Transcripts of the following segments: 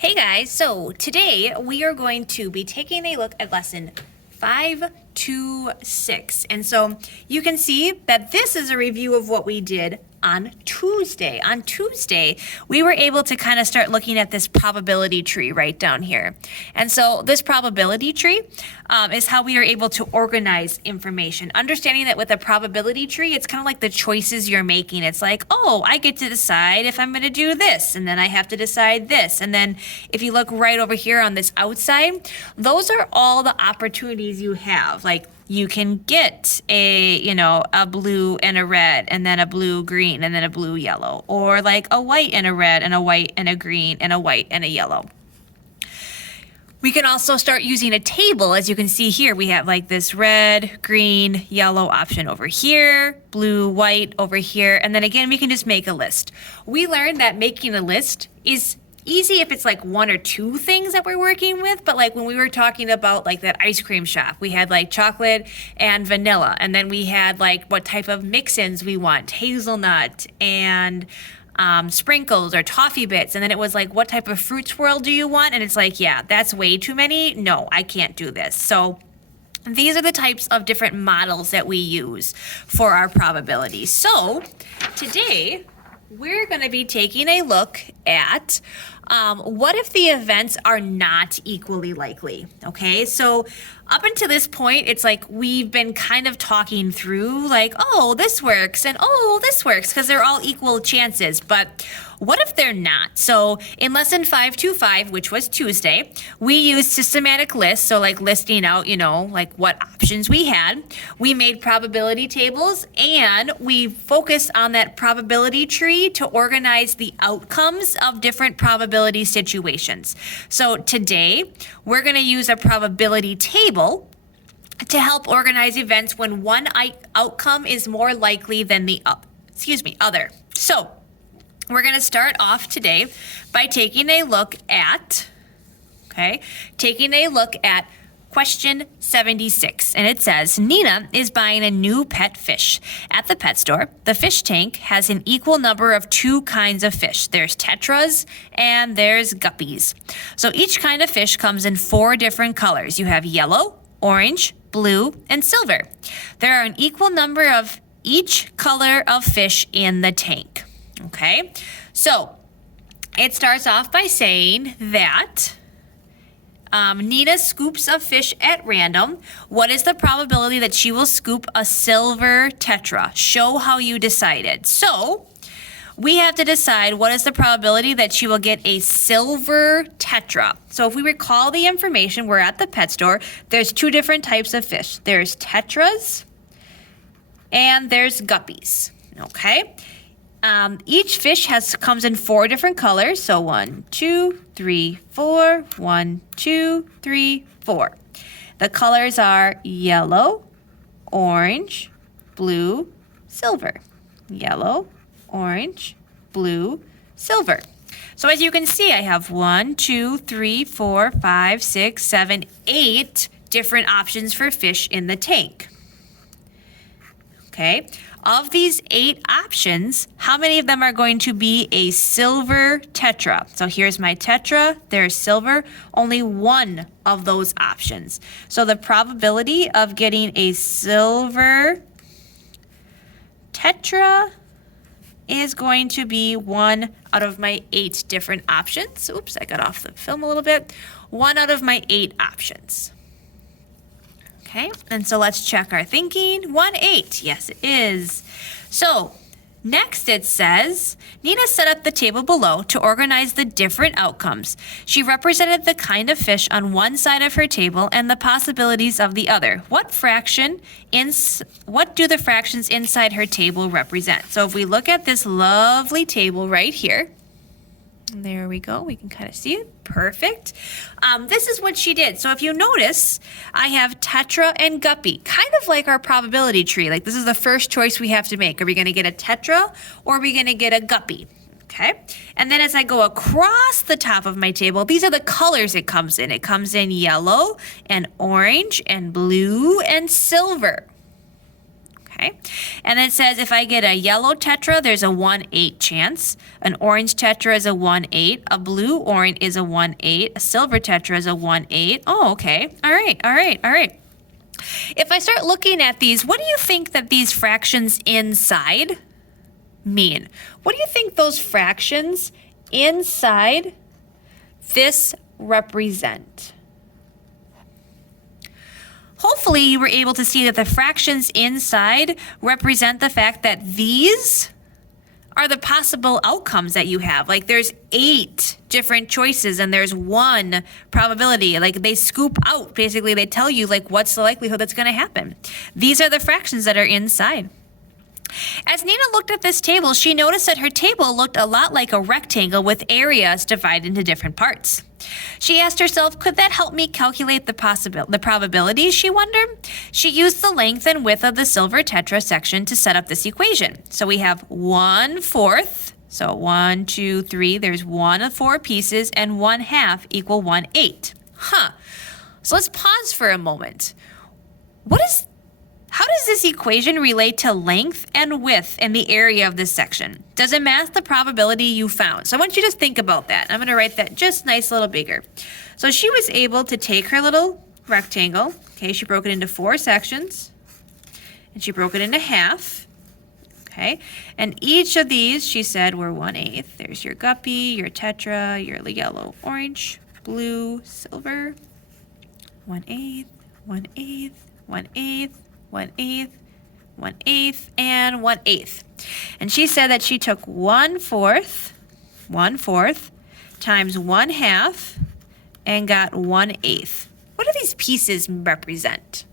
Hey guys, so today we are going to be taking a look at lesson 526. And so you can see that this is a review of what we did on Tuesday. On Tuesday, we were able to kind of start looking at this probability tree right down here. And so this probability tree is how we are able to organize information. Understanding that with a probability tree, it's kind of like the choices you're making. It's like, oh, I get to decide if I'm going to do this, and then I have to decide this. And then if you look right over here on this outside, those are all the opportunities you have. Like, you can get a blue and a red, and then a blue green, and then a blue yellow, or like a white and a red, and a white and a green, and a white and a yellow. We can also start using a table. As you can see here, we have like this red, green, yellow option over here, blue, white over here, and then again, we can just make a list. We learned that making a list is easy if it's like one or two things that we're working with, but like when we were talking about like that ice cream shop, we had like chocolate and vanilla, and then we had like what type of mix-ins we want, hazelnut and sprinkles or toffee bits, and then it was like, what type of fruit swirl do you want? And it's like, yeah, that's way too many. No, I can't do this. So these are the types of different models that we use for our probabilities. So today, we're going to be taking a look at what if the events are not equally likely, okay? So up until this point, it's like we've been kind of talking through like, oh, this works and oh, this works because they're all equal chances. But what if they're not? So in lesson 525, which was Tuesday, we used systematic lists. So like listing out, like what options we had. We made probability tables and we focused on that probability tree to organize the outcomes of different probability situations. So today we're going to use a probability table to help organize events when one outcome is more likely than the other. So we're going to start off today by taking a look at question 76. And it says, Nina is buying a new pet fish. At the pet store, the fish tank has an equal number of two kinds of fish. There's tetras and there's guppies. So each kind of fish comes in 4 different colors. You have yellow, orange, blue, and silver. There are an equal number of each color of fish in the tank. Okay, so it starts off by saying that Nina scoops a fish at random. What is the probability that she will scoop a silver tetra? Show how you decided. So we have to decide what is the probability that she will get a silver tetra. So if we recall the information, we're at the pet store. There's 2 different types of fish. There's tetras and there's guppies. Okay. Each fish comes in 4 different colors. So 1, 2, 3, 4. 1, 2, 3, 4. The colors are yellow, orange, blue, silver. Yellow, orange, blue, silver. So as you can see, I have 1, 2, 3, 4, 5, 6, 7, 8 different options for fish in the tank. Okay. Of these 8 options, how many of them are going to be a silver tetra? So here's my tetra, there's silver, only 1 of those options. So the probability of getting a silver tetra is going to be 1 out of my 8 different options. Oops, I got off the film a little bit. 1 out of my 8 options. Okay, and so let's check our thinking. 1, 8, yes it is. So next it says, Nina set up the table below to organize the different outcomes. She represented the kind of fish on one side of her table and the possibilities of the other. What do the fractions inside her table represent? So if we look at this lovely table right here, there we go. We can kind of see it. Perfect. This is what she did. So if you notice, I have tetra and guppy, kind of like our probability tree. Like this is the first choice we have to make. Are we going to get a tetra or are we going to get a guppy? Okay. And then as I go across the top of my table, these are the colors it comes in. It comes in yellow and orange and blue and silver. Okay, and it says if I get a yellow tetra, there's a 1/8 chance. An orange tetra is a 1/8. A blue orange is a 1/8. A silver tetra is a 1/8. Oh, okay. All right. If I start looking at these, what do you think that these fractions inside mean? What do you think those fractions inside this represent? Hopefully you were able to see that the fractions inside represent the fact that these are the possible outcomes that you have. Like there's 8 different choices and there's 1 probability. Like they scoop out, basically they tell you like what's the likelihood that's going to happen. These are the fractions that are inside. As Nina looked at this table, she noticed that her table looked a lot like a rectangle with areas divided into different parts. She asked herself, could that help me calculate the probabilities, she wondered? She used the length and width of the silver tetra section to set up this equation. So we have 1/4, so 1, 2, 3, there's 1 of 4 pieces, and 1/2 equal 1/8. So let's pause for a moment. How does this equation relate to length and width in the area of this section? Does it match the probability you found? So I want you to think about that. I'm going to write that just nice little bigger. So she was able to take her little rectangle. Okay, she broke it into 4 sections. And she broke it into half. Okay, and each of these, she said, were 1/8. There's your guppy, your tetra, your yellow, orange, blue, silver. 1/8, 1/8, 1/8. 1/8, 1/8, and 1/8. And she said that she took 1/4 times 1/2 and got 1/8. What do these pieces represent?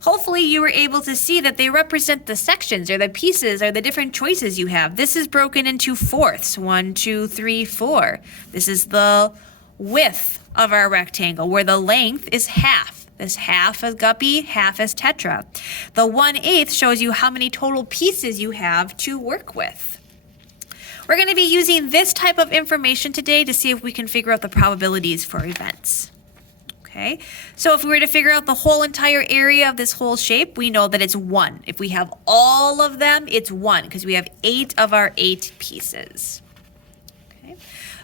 Hopefully you were able to see that they represent the sections or the pieces or the different choices you have. This is broken into fourths, 1, 2, 3, 4. This is the width of our rectangle, where the length is half. This half is guppy, half is tetra. The 1/8 shows you how many total pieces you have to work with. We're going to be using this type of information today to see if we can figure out the probabilities for events. Okay, so if we were to figure out the whole entire area of this whole shape, we know that it's 1. If we have all of them, it's 1 because we have 8 of our 8 pieces.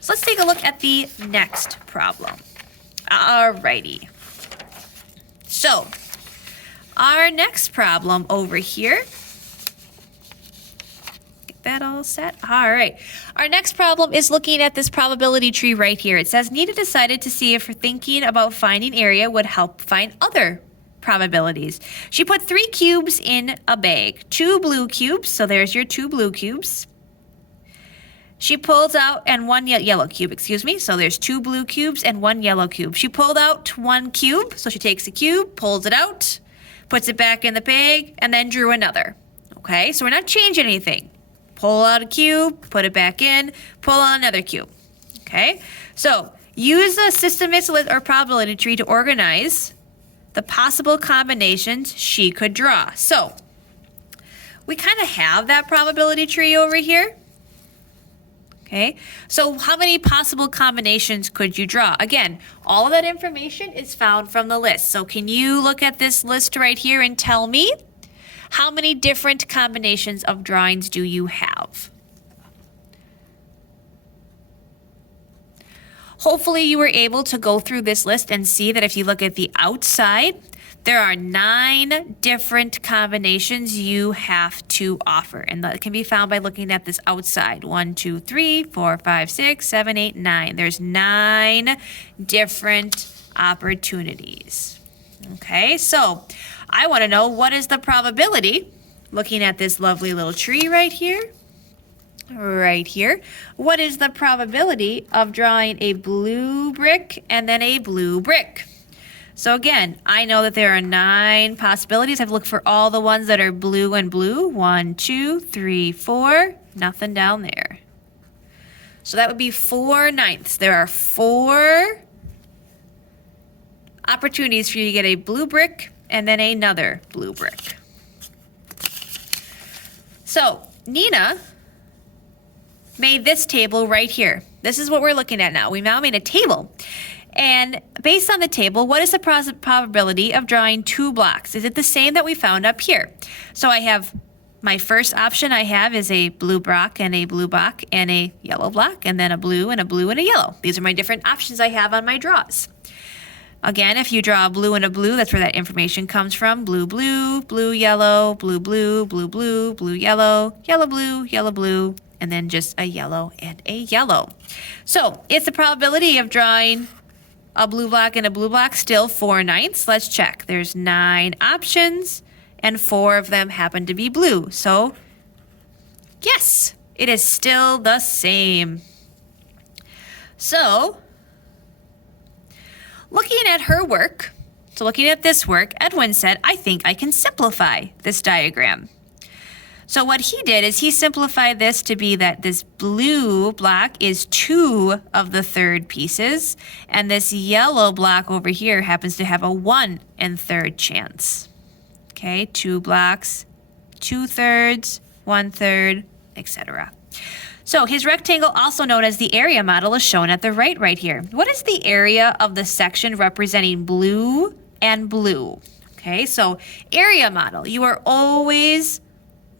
So let's take a look at the next problem. Alrighty. So our next problem over here, get that all set. All right. Our next problem is looking at this probability tree right here. It says Nina decided to see if her thinking about finding area would help find other probabilities. She put 3 cubes in a bag, 2 blue cubes. So there's your 2 blue cubes. She pulled out, and 1 yellow cube, excuse me. So there's 2 blue cubes and 1 yellow cube. She pulled out 1 cube. So she takes a cube, pulls it out, puts it back in the bag, and then drew another. Okay, so we're not changing anything. Pull out a cube, put it back in, pull out another cube. Okay, so use a systematic or probability tree to organize the possible combinations she could draw. So we kind of have that probability tree over here. Okay, so how many possible combinations could you draw? Again, all of that information is found from the list. So can you look at this list right here and tell me how many different combinations of drawings do you have? Hopefully you were able to go through this list and see that if you look at the outside, there are 9 different combinations you have to offer, and that can be found by looking at this outside. 1, 2, 3, 4, 5, 6, 7, 8, 9. There's 9 different opportunities. Okay, so I want to know, what is the probability, looking at this lovely little tree right here, what is the probability of drawing a blue brick and then a blue brick? So again, I know that there are 9 possibilities. I've looked for all the ones that are blue and blue. 1, 2, 3, 4. Nothing down there. So that would be 4/9. There are 4 opportunities for you to get a blue brick and then another blue brick. So Nina made this table right here. This is what we're looking at now. We now made a table. And based on the table, what is the probability of drawing 2 blocks? Is it the same that we found up here? So I have my first option I have is a blue block and a blue block and a yellow block, and then a blue and a blue and a yellow. These are my different options I have on my draws. Again, if you draw a blue and a blue, that's where that information comes from. Blue, blue, blue, yellow, blue, blue, blue, blue, blue, yellow, yellow, blue, and then just a yellow and a yellow. So it's the probability of drawing a blue block and a blue block still 4/9. Let's check. There's 9 options, and 4 of them happen to be blue. So yes, it is still the same. So looking at her work, so looking at this work, Edwin said, I think I can simplify this diagram. So what he did is he simplified this to be that this blue block is 2 of the third pieces, and this yellow block over here happens to have a 1/3 chance. Okay, 2 blocks, 2/3, 1/3, etc. So his rectangle, also known as the area model, is shown at the right here. What is the area of the section representing blue and blue? Okay, so area model, you are always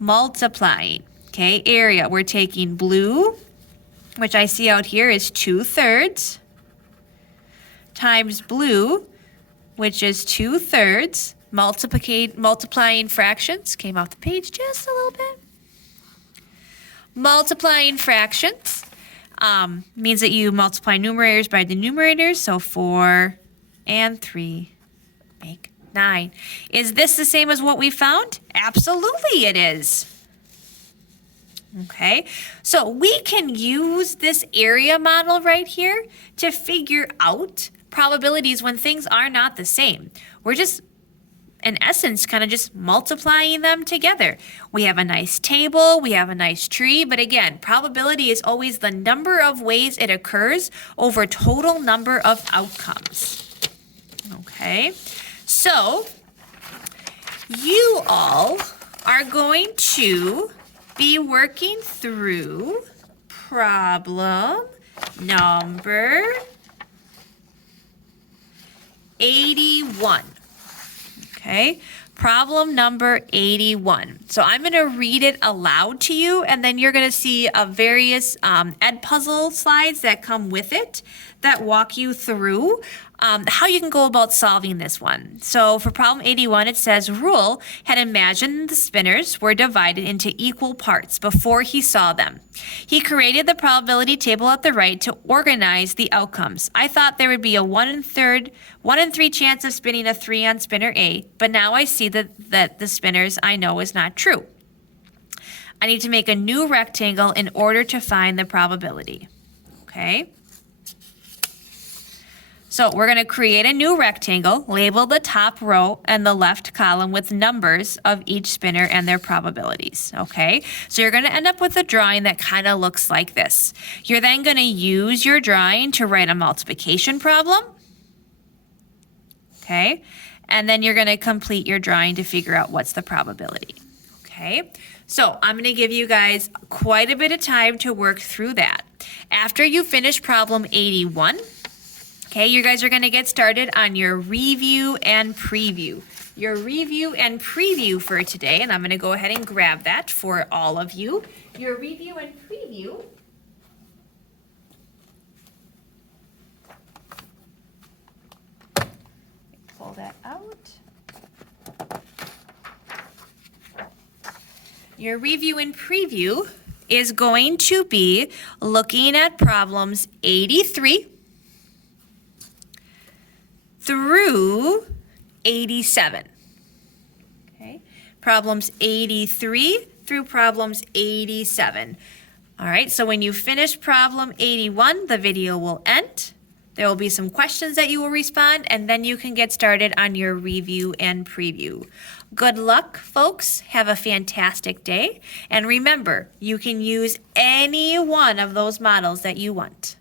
multiplying. Okay, area, we're taking blue, which I see out here is 2/3, times blue, which is 2/3, multiplying fractions, came off the page just a little bit. Multiplying fractions means that you multiply numerators by denominators, so 4 and 3 make 9. Is this the same as what we found? Absolutely it is. Okay, so we can use this area model right here to figure out probabilities when things are not the same. We're just, in essence, kind of just multiplying them together. We have a nice table, we have a nice tree, but again, probability is always the number of ways it occurs over total number of outcomes. Okay, so you all are going to be working through problem number 81. Okay, problem number 81. So I'm going to read it aloud to you, and then you're going to see various Edpuzzle slides that come with it that walk you through how you can go about solving this one. So for problem 81, it says, Rule had imagined the spinners were divided into equal parts before he saw them. He created the probability table at the right to organize the outcomes. I thought there would be a 1 in 3 chance of spinning a 3 on spinner A, but now I see that the spinners I know is not true. I need to make a new rectangle in order to find the probability. Okay? So we're going to create a new rectangle, label the top row and the left column with numbers of each spinner and their probabilities, okay? So you're going to end up with a drawing that kind of looks like this. You're then going to use your drawing to write a multiplication problem, okay? And then you're going to complete your drawing to figure out what's the probability, okay? So I'm going to give you guys quite a bit of time to work through that. After you finish problem 81, okay, you guys are going to get started on your review and preview. Your review and preview for today, and I'm going to go ahead and grab that for all of you. Your review and preview . Pull that out. Your review and preview is going to be looking at problems 83 through 87. Okay, problems 83 through problems 87. All right, so when you finish problem 81, the video will end. There will be some questions that you will respond, and then you can get started on your review and preview. Good luck, folks. Have a fantastic day. And remember, you can use any one of those models that you want.